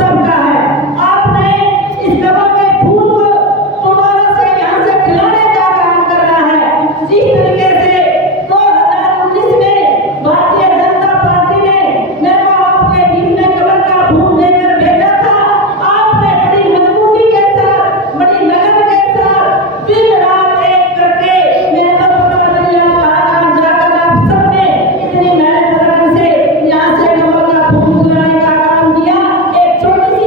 सबका है। आपने इस कमल के फूल को दोबारा से यहाँ से खिलाने का काम कर रहा है। जिस तरीके से 2019 में भारतीय जनता पार्टी ने मेरे को आपके बीच में कमल का फूल देकर भेजा था, आपने बड़ी मजबूती के साथ, बड़ी लगन के साथ दिन रात एक करके मेरे को पता नहीं कहाँ जाकर आप सबने इतनी मेहनत लगन से यहाँ से कमल का फूल खिलाने का काम किया। एक छोटी सी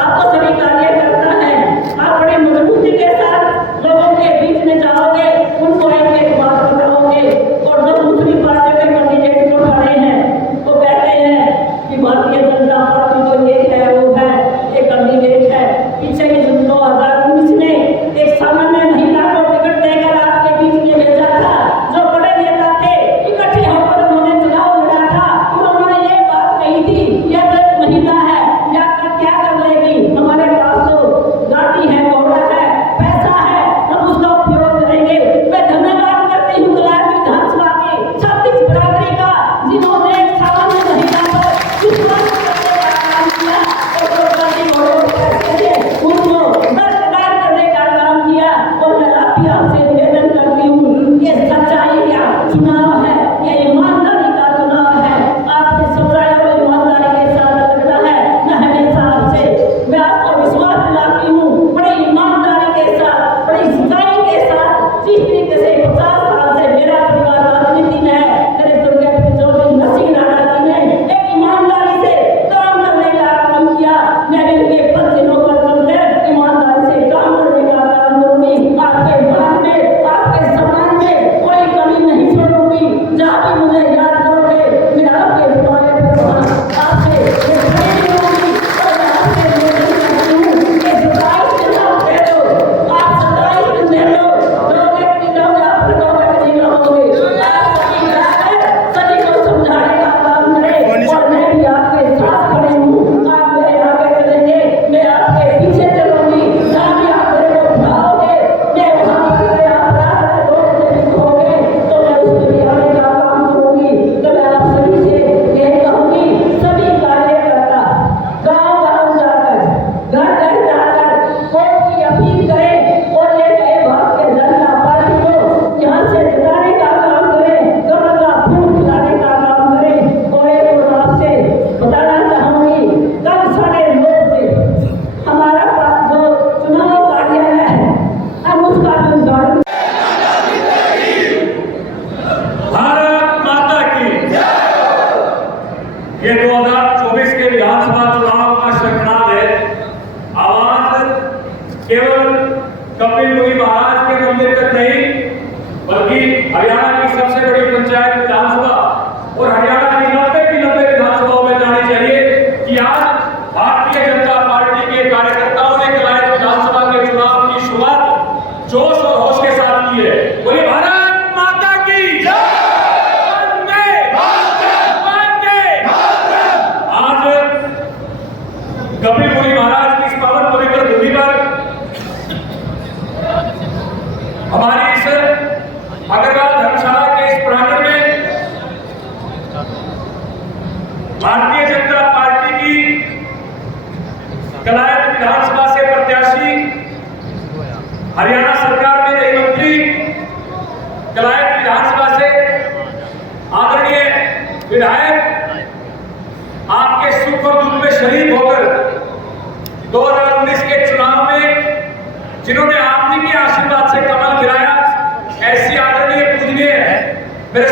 आपको सभी कार्य करना है। आप बड़ी मजबूती के साथ लोगों के बीच में जाओगे, उनको एक बात बताओगे। और जो दूसरी पार्टियों के कैंडिडेट जो खड़े हैं वो कहते हैं कि भारतीय जनता पार्टी जो ये है वो है, ये कैंडिडेट है। पीछे के 2019 में एक सामान्य महिला को टिकट देकर आपके बीच में भेजा था। जो बड़े नेता थे इकट्ठे होकर उन्होंने चुनाव लड़ा था। उन्होंने ये बात कही थी यह तो महिला है या क्या कर लेगी, हमारे पास तो गाड़ी है, घोड़ा है, पैसा है, हम उसका उपयोग करेंगे। मैं धन्यवाद करती हूँ कलार विधानसभा की 36 बिरादरी का, जिन्होंने सामान्य महिला को विश्वास करने का काम किया और जो गाड़ी घोड़े पैसे थे उनको दरकिनार करने का काम किया। और मैं आपसे निवेदन करती हूँ, ये सच्चाई का चुनाव है, ये ईमानदारी का चुनाव है। आपने सच्चाई और ईमानदारी के साथ लगना है न हमेशा आपसे। मैं आपको विश्वास दिलाती हूँ बड़ी ईमानदारी के साथ, बड़ी सच्चाई के साथ, जिस तरीके से 50 साल से मेरा परिवार राजनीति में है, मेरे स्वर्गीय चौधरी नरसिंह राणा जी ने एक ईमानदारी से काम करने का काम किया। मैं भी उनके पद चिन्हों पर चलकर ईमानदारी से काम करने का काम करूंगी। आपके मान में, आपके सम्मान में कोई कमी नहीं छोड़ूंगी। जहाँ भी मुझे याद करोगे मैं आपके द्वारे पर आपसे खड़ी रहूंगी। और मैं आपसे निवेदन करती हूँ कि 27 दिन आप दे दो, आप 27 दिन दे दो, 2 व्यक्ति रहोगे, आप 2 व्यक्ति रहोगे। आप सभी को समझाने का काम करें और मैं भी आपके साथ खड़ी हूँ। आप मेरे आगे चलेंगे, मैं आपके पीछे चलूंगी। जहाँ भी आप मेरे को बुलाओगे मैं वहाँ पर आप रात में 2 बजे भी कहोगे तो मैं उसके भी आने का काम करूंगी। तो मैं आप सभी से यही कहूंगी, सभी कार्यकर्ता गाँव-गाँव जाकर, घर-घर जाकर वोट की अपील करें और ये कहे भारतीय जनता पार्टी को यहाँ से जिताने का काम करें, कमल का फूल खिलाने का काम करें। और एक और आपसे बताना चाहूंगी, कल 9:30 बजे हमारा जो चुनाव कार्यालय है हम उसका उद्घाटन। भारत माता की ये 2024 के विधानसभा चुनाव का शंखनाद है। आवाज केवल कपिल मुनि महाराज के मंदिर तक नहीं, बल्कि हरियाणा की सबसे बड़ी पंचायत विधानसभा और हरियाणा की 90 विधानसभाओं में जानी चाहिए कि आज भारतीय जनता पार्टी के कार्यकर्ताओं ने कलायत विधानसभा के चुनाव की शुरुआत जोश और होश के साथ की है। बोलिए भारत माता की वंदे मातरम। आज कपिल मुनि महाराज की इस पावन पवित्र भूमि पर हमारी इस अग्रवाल धर्मशाला के इस प्रांगण में भारतीय जनता पार्टी की कलायत विधानसभा से प्रत्याशी, हरियाणा सरकार में रही मंत्री, कलायत विधानसभा से आदरणीय विधायक आपके सुख और दुख में शरीक होकर 2019 के चुनाव में जिन्होंने आप ही के आशीर्वाद से कमल गिराया, ऐसी आदरणीय पूजनीय मेरे